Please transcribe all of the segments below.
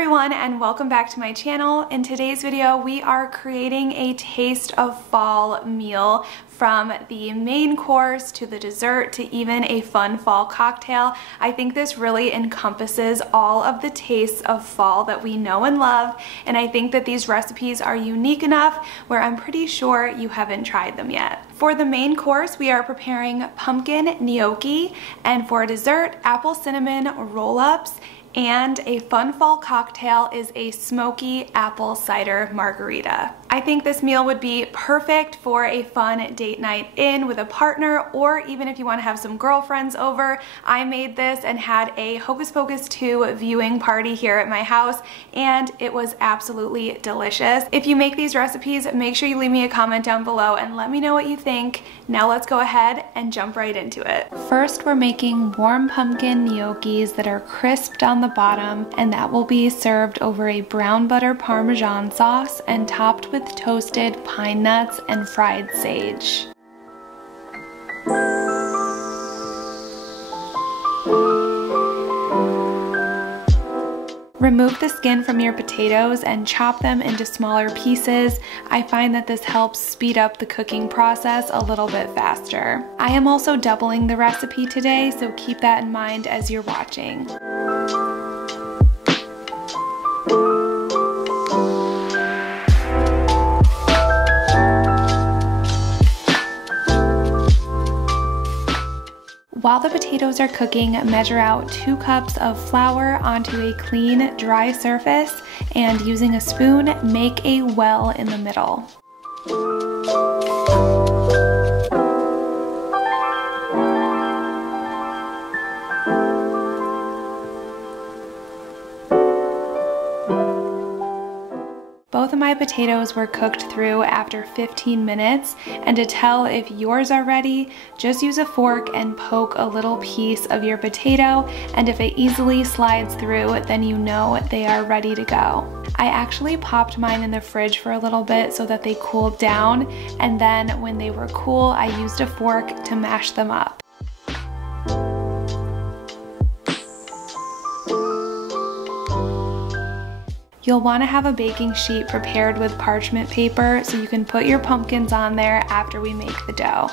everyone, and welcome back to my channel. In today's video, we are creating a taste of fall meal from the main course to the dessert to even a fun fall cocktail. I think this really encompasses all of the tastes of fall that we know and love, and I think that these recipes are unique enough where I'm pretty sure you haven't tried them yet. For the main course, we are preparing pumpkin gnocchi, and for dessert, apple cinnamon roll-ups, and a fun fall cocktail is a smoky apple cider margarita. I think this meal would be perfect for a fun date night in with a partner, or even if you want to have some girlfriends over. I made this and had a Hocus Pocus 2 viewing party here at my house, and it was absolutely delicious. If you make these recipes, make sure you leave me a comment down below and let me know what you think. Now let's go ahead and jump right into it. First, we're making warm pumpkin gnocchis that are crisped on the bottom, and that will be served over a brown butter Parmesan sauce and topped with toasted pine nuts and fried sage. Remove the skin from your potatoes and chop them into smaller pieces. I find that this helps speed up the cooking process a little bit faster. I am also doubling the recipe today, so keep that in mind as you're watching. While the potatoes are cooking, measure out 2 cups of flour onto a clean, dry surface, and using a spoon, make a well in the middle. Both of my potatoes were cooked through after 15 minutes, and to tell if yours are ready, just use a fork and poke a little piece of your potato, and if it easily slides through, then you know they are ready to go. I actually popped mine in the fridge for a little bit so that they cooled down, and then when they were cool, I used a fork to mash them up. You'll want to have a baking sheet prepared with parchment paper so you can put your pumpkins on there after we make the dough.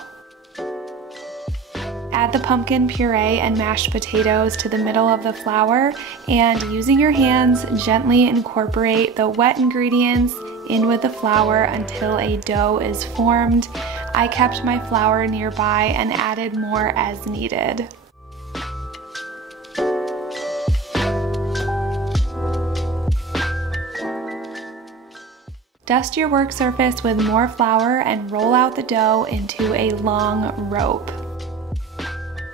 Add the pumpkin puree and mashed potatoes to the middle of the flour, and using your hands, gently incorporate the wet ingredients in with the flour until a dough is formed. I kept my flour nearby and added more as needed. Dust your work surface with more flour and roll out the dough into a long rope.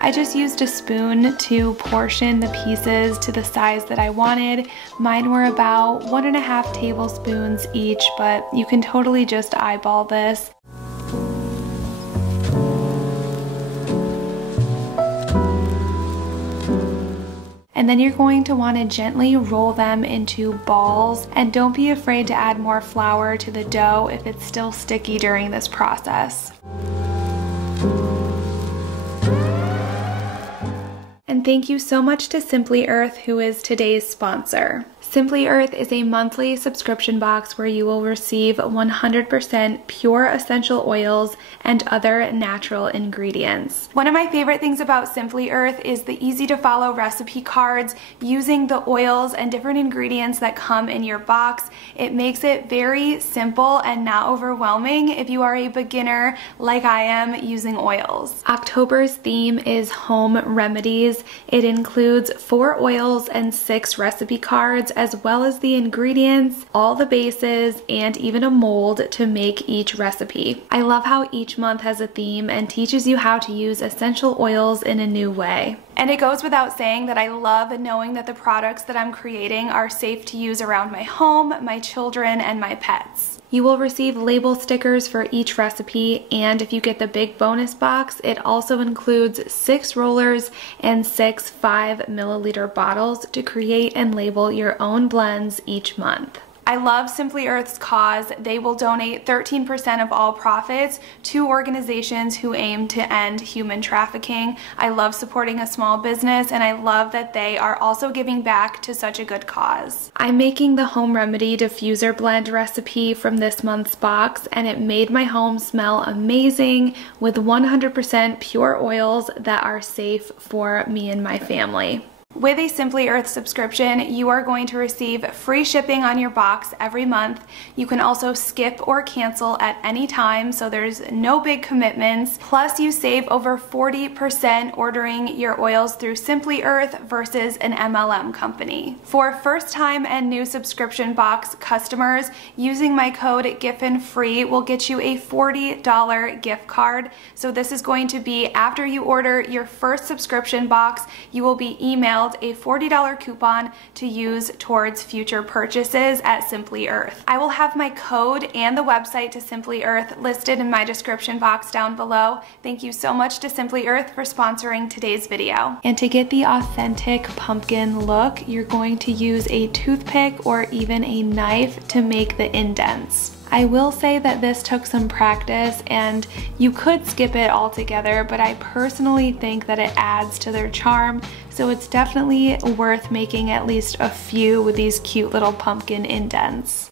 I just used a spoon to portion the pieces to the size that I wanted. Mine were about 1.5 tablespoons each, but you can totally just eyeball this. And then you're going to want to gently roll them into balls, and don't be afraid to add more flour to the dough if it's still sticky during this process. And thank you so much to Simply Earth, who is today's sponsor. Simply Earth is a monthly subscription box where you will receive 100% pure essential oils and other natural ingredients. One of my favorite things about Simply Earth is the easy to follow recipe cards using the oils and different ingredients that come in your box. It makes it very simple and not overwhelming if you are a beginner like I am using oils. October's theme is home remedies. It includes 4 oils and 6 recipe cards, as well as the ingredients, all the bases, and even a mold to make each recipe. I love how each month has a theme and teaches you how to use essential oils in a new way. And it goes without saying that I love knowing that the products that I'm creating are safe to use around my home, my children, and my pets. You will receive label stickers for each recipe, and if you get the big bonus box, it also includes 6 rollers and 6 5 milliliter bottles to create and label your own blends each month. I love Simply Earth's cause. They will donate 13% of all profits to organizations who aim to end human trafficking. I love supporting a small business, and I love that they are also giving back to such a good cause. I'm making the Home Remedy diffuser blend recipe from this month's box, and it made my home smell amazing with 100% pure oils that are safe for me and my family. With a Simply Earth subscription, you are going to receive free shipping on your box every month. You can also skip or cancel at any time, so there's no big commitments. Plus, you save over 40% ordering your oils through Simply Earth versus an MLM company. For first-time and new subscription box customers, using my code GIFFINFREE will get you a $40 gift card. So this is going to be after you order your first subscription box, you will be emailed a $40 coupon to use towards future purchases at Simply Earth. I will have my code and the website to Simply Earth listed in my description box down below. Thank you so much to Simply Earth for sponsoring today's video. And to get the authentic pumpkin look, you're going to use a toothpick or even a knife to make the indents. I will say that this took some practice and you could skip it altogether, but I personally think that it adds to their charm, so it's definitely worth making at least a few with these cute little pumpkin indents.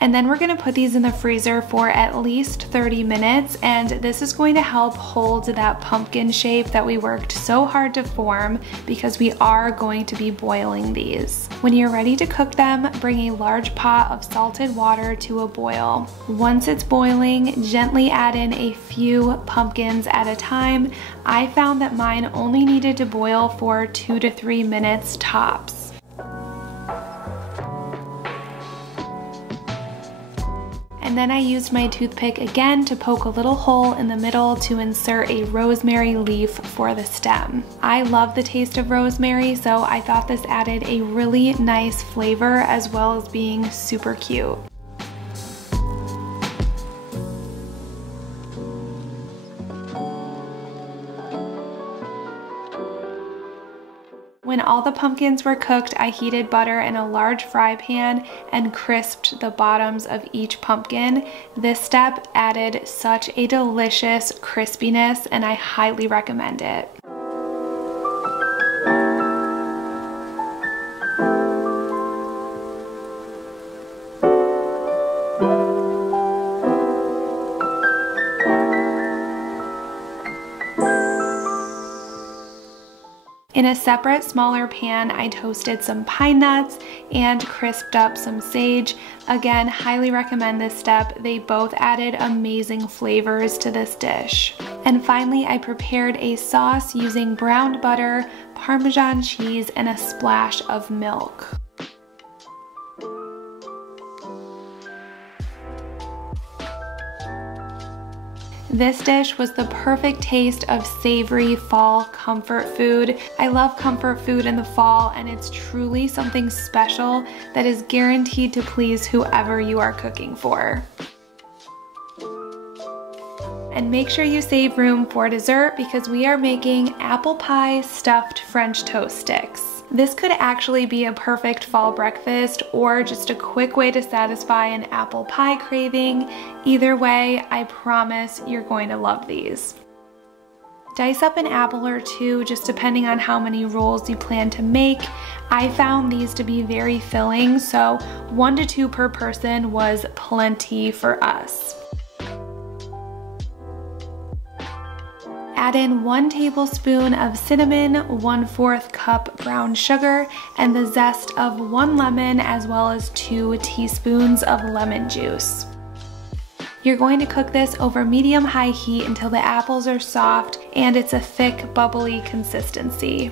And then we're gonna put these in the freezer for at least 30 minutes, and this is going to help hold that pumpkin shape that we worked so hard to form because we are going to be boiling these. When you're ready to cook them, bring a large pot of salted water to a boil. Once it's boiling, gently add in a few pumpkins at a time. I found that mine only needed to boil for 2 to 3 minutes tops. And then I used my toothpick again to poke a little hole in the middle to insert a rosemary leaf for the stem. I love the taste of rosemary, so I thought this added a really nice flavor as well as being super cute. When all the pumpkins were cooked, I heated butter in a large fry pan and crisped the bottoms of each pumpkin. This step added such a delicious crispiness, and I highly recommend it. In a separate, smaller pan, I toasted some pine nuts and crisped up some sage. Again, highly recommend this step. They both added amazing flavors to this dish. And finally, I prepared a sauce using browned butter, Parmesan cheese, and a splash of milk. This dish was the perfect taste of savory fall comfort food. I love comfort food in the fall, and it's truly something special that is guaranteed to please whoever you are cooking for. And make sure you save room for dessert because we are making apple pie stuffed French toast sticks. This could actually be a perfect fall breakfast or just a quick way to satisfy an apple pie craving. Either way, I promise you're going to love these. Dice up an apple or two, just depending on how many rolls you plan to make. I found these to be very filling, so 1 to 2 per person was plenty for us. Add in 1 tablespoon of cinnamon, 1/4 cup brown sugar, and the zest of 1 lemon, as well as 2 teaspoons of lemon juice. You're going to cook this over medium-high heat until the apples are soft and it's a thick, bubbly consistency.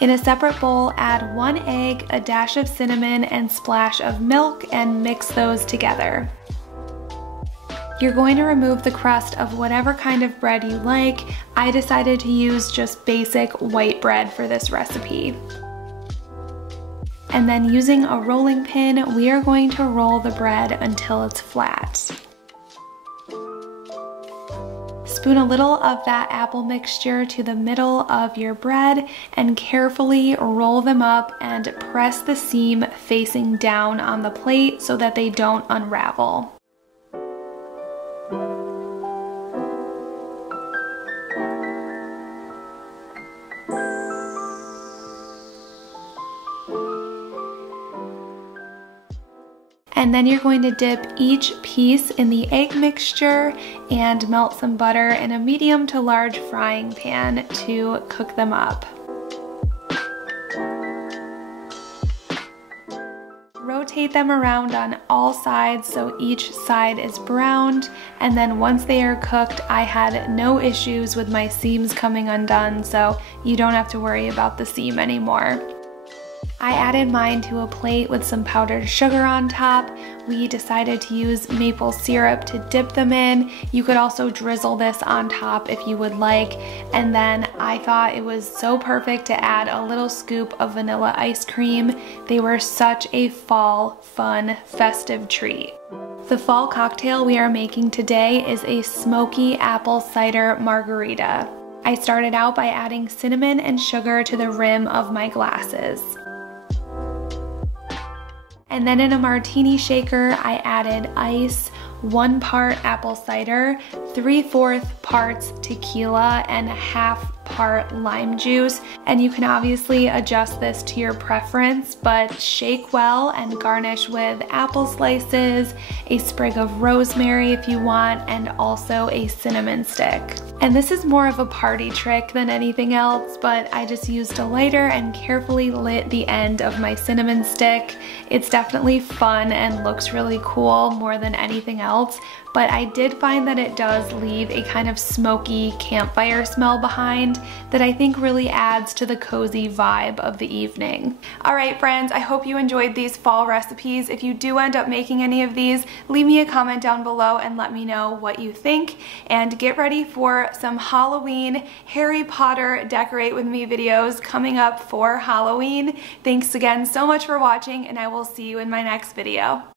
In a separate bowl, add 1 egg, a dash of cinnamon, and splash of milk, and mix those together. You're going to remove the crust of whatever kind of bread you like. I decided to use just basic white bread for this recipe. And then using a rolling pin, we are going to roll the bread until it's flat. Spoon a little of that apple mixture to the middle of your bread and carefully roll them up and press the seam facing down on the plate so that they don't unravel. And then you're going to dip each piece in the egg mixture and melt some butter in a medium to large frying pan to cook them up. Rotate them around on all sides so each side is browned, and then once they are cooked, I had no issues with my seams coming undone, so you don't have to worry about the seam anymore. I added mine to a plate with some powdered sugar on top. We decided to use maple syrup to dip them in. You could also drizzle this on top if you would like. And then I thought it was so perfect to add a little scoop of vanilla ice cream. They were such a fall, fun, festive treat. The fall cocktail we are making today is a smoky apple cider margarita. I started out by adding cinnamon and sugar to the rim of my glasses. And then in a martini shaker, I added ice, 1 part apple cider, 3/4 parts tequila, and 1/2 part lime juice. And you can obviously adjust this to your preference, but shake well and garnish with apple slices, a sprig of rosemary if you want, and also a cinnamon stick. And this is more of a party trick than anything else, but I just used a lighter and carefully lit the end of my cinnamon stick. It's definitely fun and looks really cool more than anything else, but I did find that it does leave a kind of smoky campfire smell behind that I think really adds to the cozy vibe of the evening. All right, friends, I hope you enjoyed these fall recipes. If you do end up making any of these, leave me a comment down below and let me know what you think. And get ready for some Halloween Harry Potter Decorate With Me videos coming up for Halloween. Thanks again so much for watching, and I will see you in my next video.